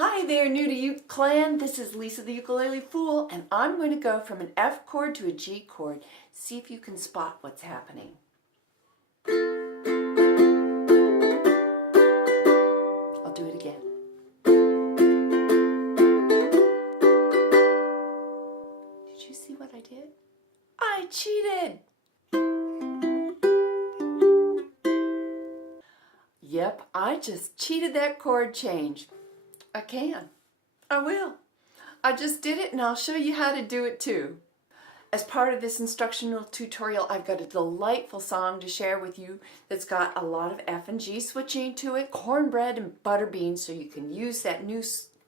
Hi there, new to Uke Clan. This is Lisa the Ukulele Fool, and I'm going to go from an F chord to a G chord. See if you can spot what's happening. I'll do it again. Did you see what I did? I cheated! Yep, I just cheated that chord change. I can. I will. I just did it and I'll show you how to do it too. As part of this instructional tutorial, I've got a delightful song to share with you that's got a lot of F and G switching to it, cornbread and butter beans, so you can use that new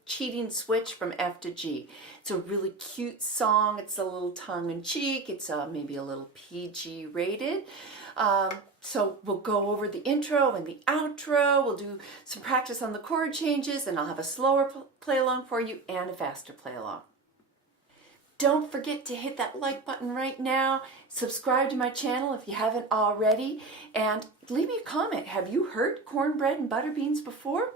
cheating switch from F to G. It's a really cute song. It's a little tongue-in-cheek. It's maybe a little PG rated. So we'll go over the intro and the outro. We'll do some practice on the chord changes, and I'll have a slower play along for you and a faster play along. Don't forget to hit that like button right now. Subscribe to my channel if you haven't already, and leave me a comment. Have you heard cornbread and butter beans before?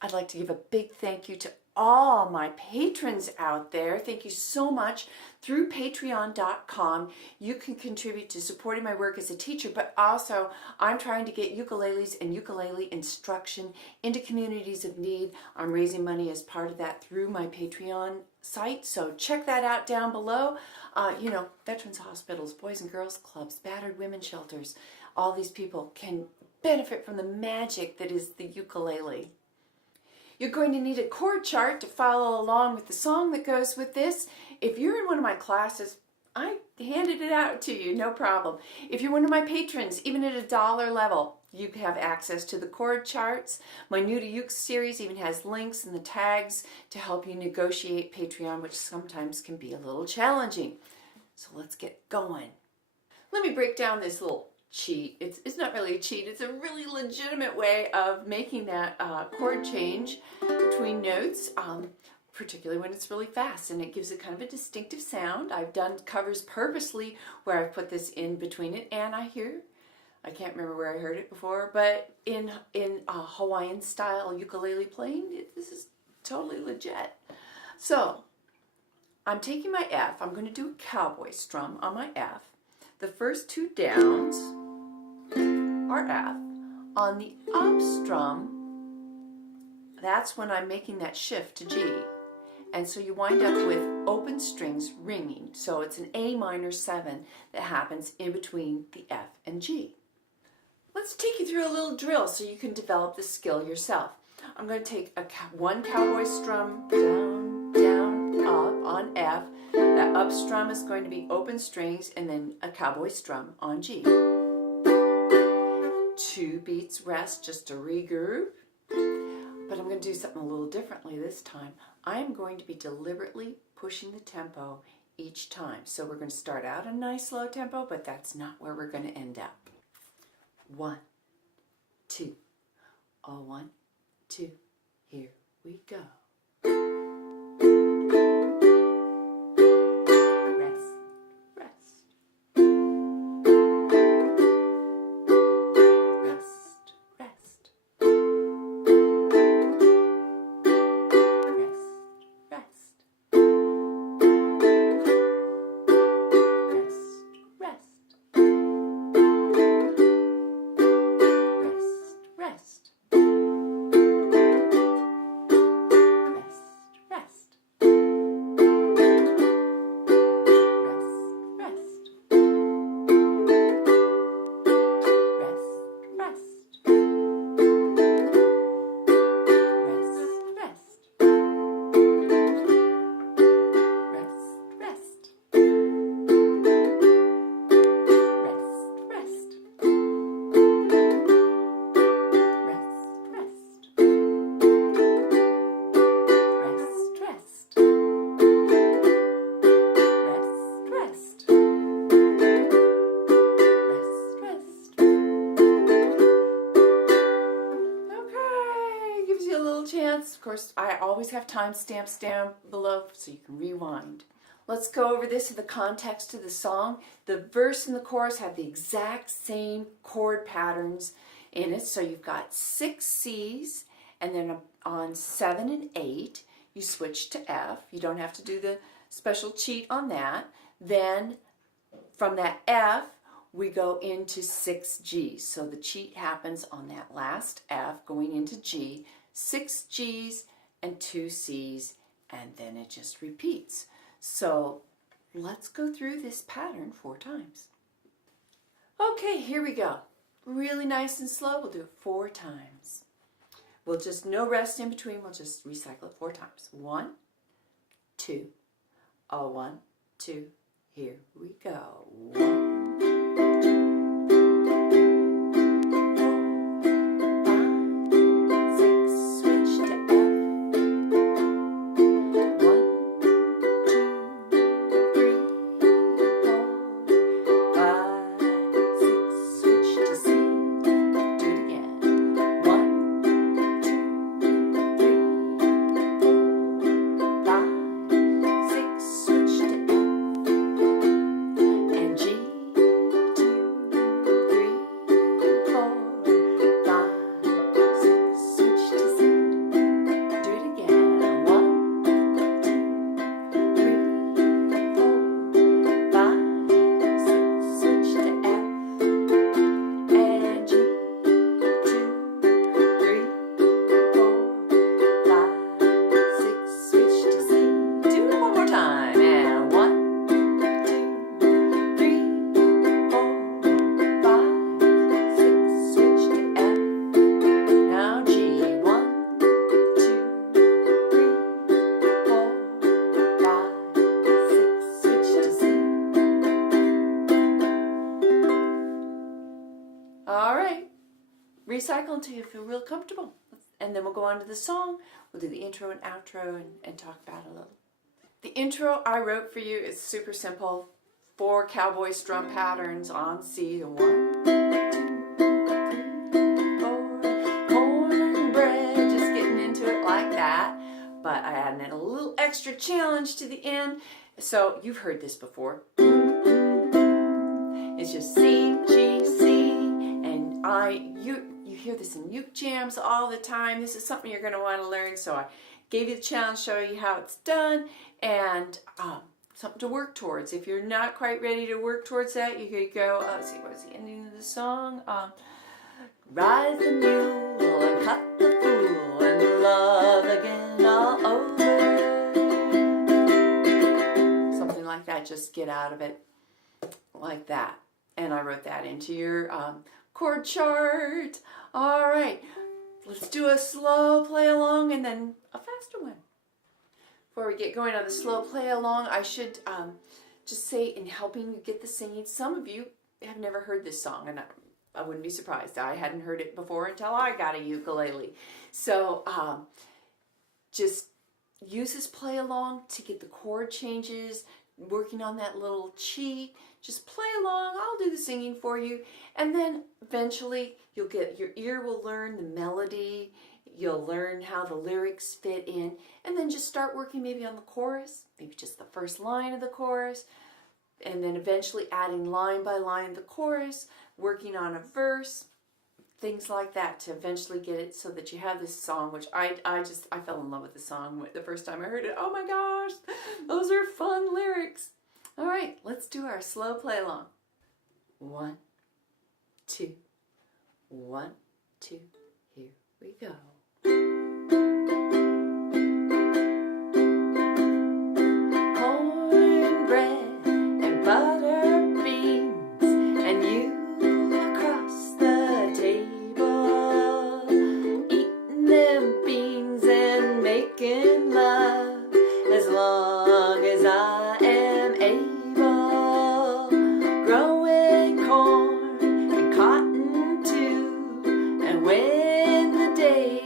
I'd like to give a big thank you to all my patrons out there. Thank you so much. Through patreon.com, you can contribute to supporting my work as a teacher, but also I'm trying to get ukuleles and ukulele instruction into communities of need. I'm raising money as part of that through my Patreon site, so check that out down below. You know, veterans hospitals, boys and girls clubs, battered women shelters, all these people can benefit from the magic that is the ukulele. You're going to need a chord chart to follow along with the song that goes with this. If you're in one of my classes, I handed it out to you, no problem. If you're one of my patrons, even at $1 level, you have access to the chord charts. My New to Uke series even has links in the tags to help you negotiate Patreon, which sometimes can be a little challenging. So let's get going. Let me break down this little cheat. It's not really a cheat. It's a really legitimate way of making that chord change between notes, particularly when it's really fast, and it gives it kind of a distinctive sound. I've done covers purposely where I've put this in between it, and I can't remember where I heard it before, but in Hawaiian style ukulele playing, this is totally legit. So I'm taking my F. I'm going to do a cowboy strum on my F. The first two downs are F. On the up strum, that's when I'm making that shift to G. And so you wind up with open strings ringing. So it's an A minor 7 that happens in between the F and G. Let's take you through a little drill so you can develop the skill yourself. I'm going to take one cowboy strum down, down, up on F. That up strum is going to be open strings and then a cowboy strum on G. 2 beats rest just to regroup. But I'm going to do something a little differently this time. I am going to be deliberately pushing the tempo each time. So we're going to start out a nice slow tempo, but that's not where we're going to end up. 1, 2, 1, 2, here we go. Of course, I always have timestamps down below so you can rewind. Let's go over this in the context of the song. The verse and the chorus have the exact same chord patterns in it. So you've got 6 C's and then on 7 and 8, you switch to F. You don't have to do the special cheat on that. Then from that F, we go into 6 Gs. So the cheat happens on that last F going into G, 6 Gs and 2 Cs, and then it just repeats. So let's go through this pattern 4 times. Okay, here we go. Really nice and slow. We'll do it 4 times. We'll just, no rest in between, we'll just recycle it 4 times. 1, 2, 1, 2, here we go. 1, recycle until you feel real comfortable. And then we'll go on to the song. We'll do the intro and outro and talk about it a little. The intro I wrote for you is super simple. 4 cowboy strum patterns on C. 1, 2, 3, 4. Cornbread. Just getting into it like that. But I added in a little extra challenge to the end. So you've heard this before. It's just C, G, C, and you hear this in uke jams all the time. This is something you're going to want to learn. So I gave you the challenge, show you how it's done, and something to work towards. If you're not quite ready to work towards that, you could go, let's see, what's the ending of the song? Ride the mule and cut the fool and love again all over. Something like that. Just get out of it like that. And I wrote that into your chord chart. All right, let's do a slow play along and then a faster one. Before we get going on the slow play along, I should just say, in helping you get the singing, some of you have never heard this song, and I wouldn't be surprised. I hadn't heard it before until I got a ukulele. So just use this play along to get the chord changes, working on that little cheat. Just play along. I'll do the singing for you, and then eventually your ear will learn the melody. You'll learn how the lyrics fit in, and then just start working maybe on the chorus, maybe just the first line of the chorus, and then eventually adding line by line the chorus, working on a verse, things like that, to eventually get it so that you have this song, which I fell in love with the song the first time I heard it. Oh my gosh, those are fun lyrics. All right, let's do our slow play along. 1, 2, 1, 2, here we go. Cornbread and butter beans, and you across the table, eating them beans and making love as long as I am able, growing corn and cotton too, and when the day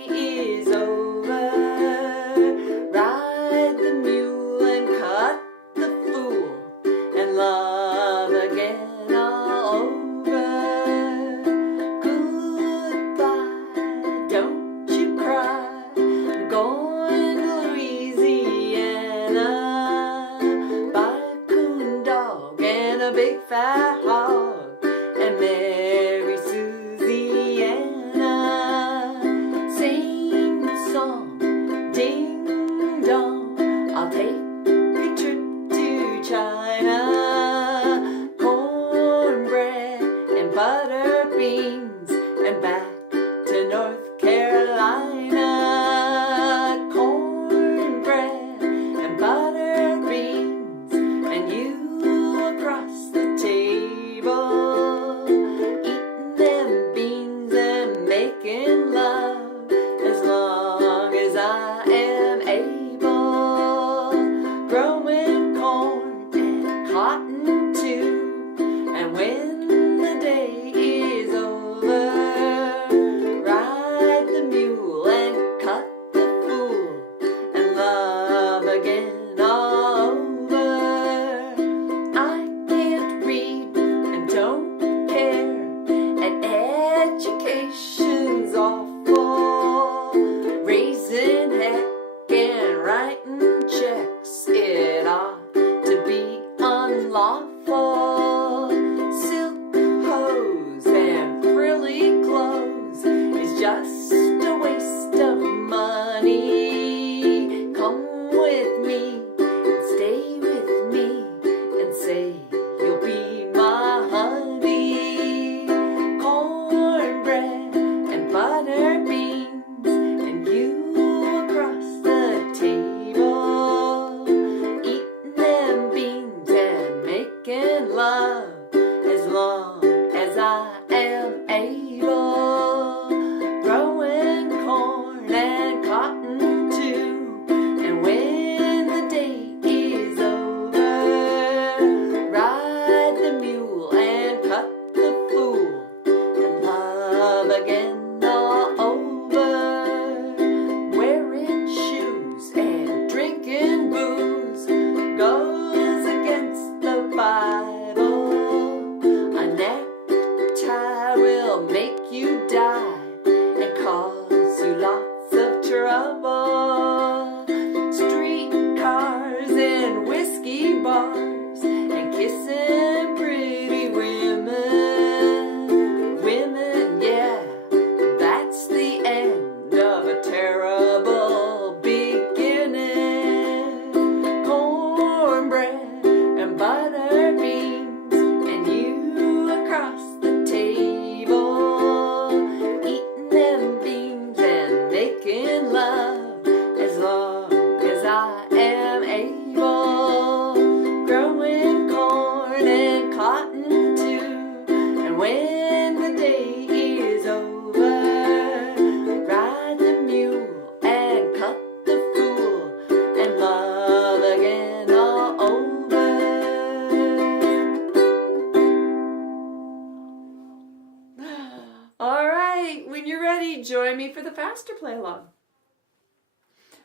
trouble. Streetcars and whiskey bars and kissing pretty women. Women, yeah, that's the end of a terrible beginning. Cornbread and butter beans and you across the table, eating them beans and making love as long as I am able. Growing corn and cotton too, and when the day is over, ride the mule and cut the fool and love again all over. All right, when you're ready, join me for the faster play along.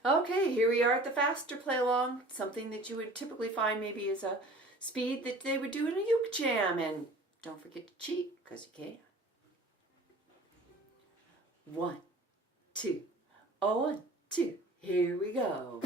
Okay, here we are at the faster play along, something that you would typically find maybe is a speed that they would do in a uke jam, and don't forget to cheat, because you can. 1, 2, oh 1, 2, here we go.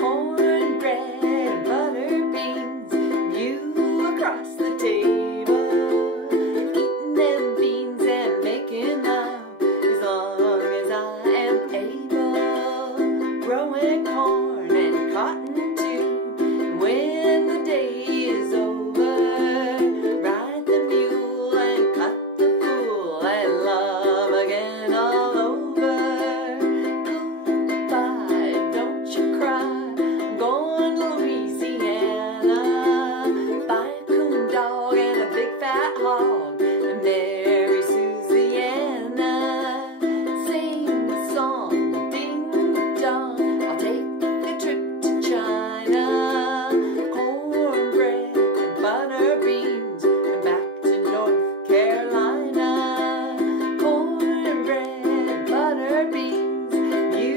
Cornbread and butter beans, you across the table, eating them beans and making love as long as I am able. Growing corn and cotton too, and when the day is over, ride the mule and cut the fool and love again all over. Goodbye, don't you cry, I'm going to Louisiana. Buy a coon dog and a big fat hog and marry Susiana. Sing the song, ding dong, I'll take a trip to China. Cornbread and butter beans and back to North Carolina. Cornbread and butter beans, you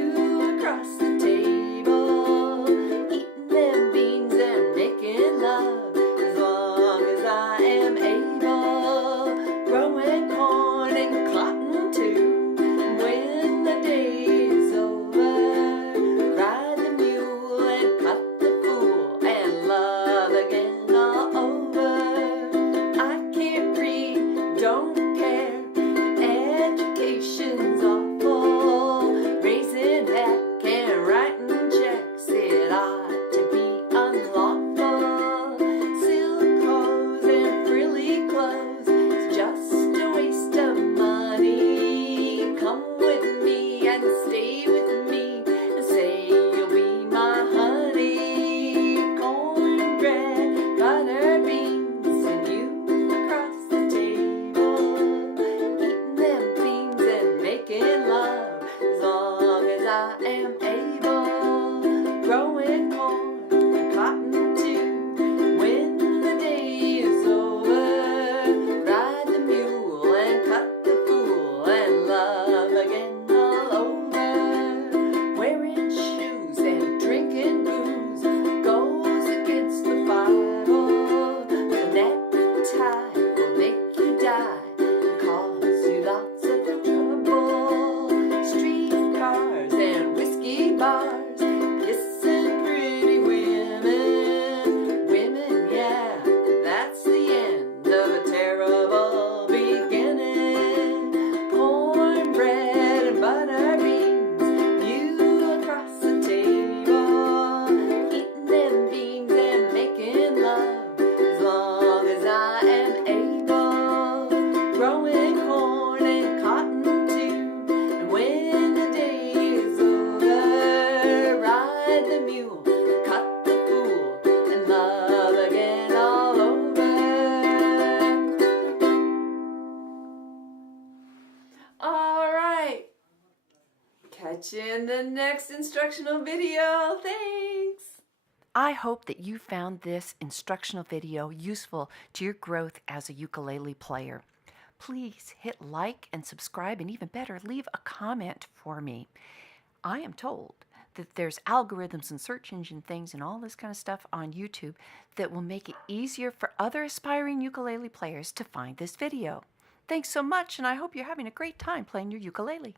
across the table, eating them beans and making love as long as I am able. Growing corn and cotton too, and when the day is over, ride the mule and cut the fool and love again all over. I can't read, don't care, education's awful. Raising heck and writing checks, it ought to be unlawful. Silk clothes and frilly clothes, it's just a waste of money. Come with me and stay with me and say you'll be my honey. Cornbread, butter beans, and you across the table, eating them beans and making love as long as I am able. Growing corn and cotton too, when the day is over, ride the mule and cut the fool and love again all over. Wearing shoes and drinking booze goes against the Bible. The necktie will make you die and cause you lots of trouble. Streetcars and whiskey bars, kissing pretty women. Women, yeah, that's the end of a terrible beginning. Cornbread and butter beans, you across the table, eating them beans and making love as long as I am able. Growing corn and cotton too, and when the day is over, ride the mule, cut the fool, and love again all over. All right. Catch you in the next instructional video. Thanks. I hope that you found this instructional video useful to your growth as a ukulele player. Please hit like and subscribe, and even better, leave a comment for me. I am told that there's algorithms and search engine things and all this kind of stuff on YouTube that will make it easier for other aspiring ukulele players to find this video. Thanks so much, and I hope you're having a great time playing your ukulele.